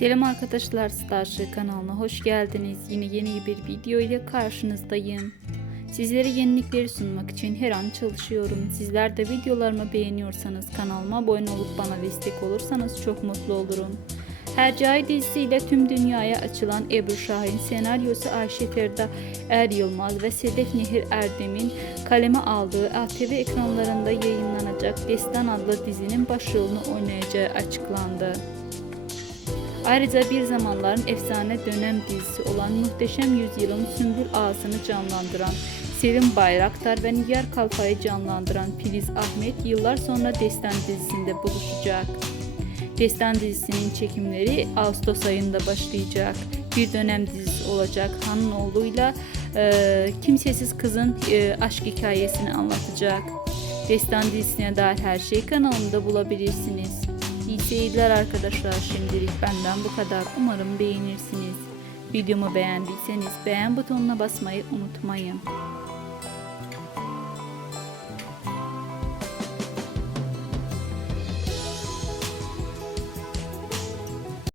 Selam arkadaşlar Starship kanalına hoş geldiniz. Yine yeni bir video ile karşınızdayım. Sizlere yenilikleri sunmak için her an çalışıyorum. Sizler de videolarımı beğeniyorsanız kanalıma abone olup bana destek olursanız çok mutlu olurum. Hercai dizisiyle tüm dünyaya açılan Ebru Şahin senaryosu Ayşe Ferda Er Yılmaz ve Sedef Nehir Erdem'in kaleme aldığı ATV ekranlarında yayınlanacak Destan adlı dizinin başrolünü oynayacağı açıklandı. Ayrıca bir zamanların efsane dönem dizisi olan Muhteşem Yüzyılın Sümbül Ağasını canlandıran Sevim Bayraktar ve Nigar Kalfa'yı canlandıran Filiz Ahmet yıllar sonra Destan dizisinde buluşacak. Destan dizisinin çekimleri Ağustos ayında başlayacak. Bir dönem dizisi olacak. Han'ın oğluyla e, kimsesiz kızın e, aşk hikayesini anlatacak. Destan dizisine dair her şeyi kanalımda bulabilirsiniz. İyi seyirler arkadaşlar. Şimdilik benden bu kadar. Umarım beğenirsiniz. Videomu beğendiyseniz beğen butonuna basmayı unutmayın.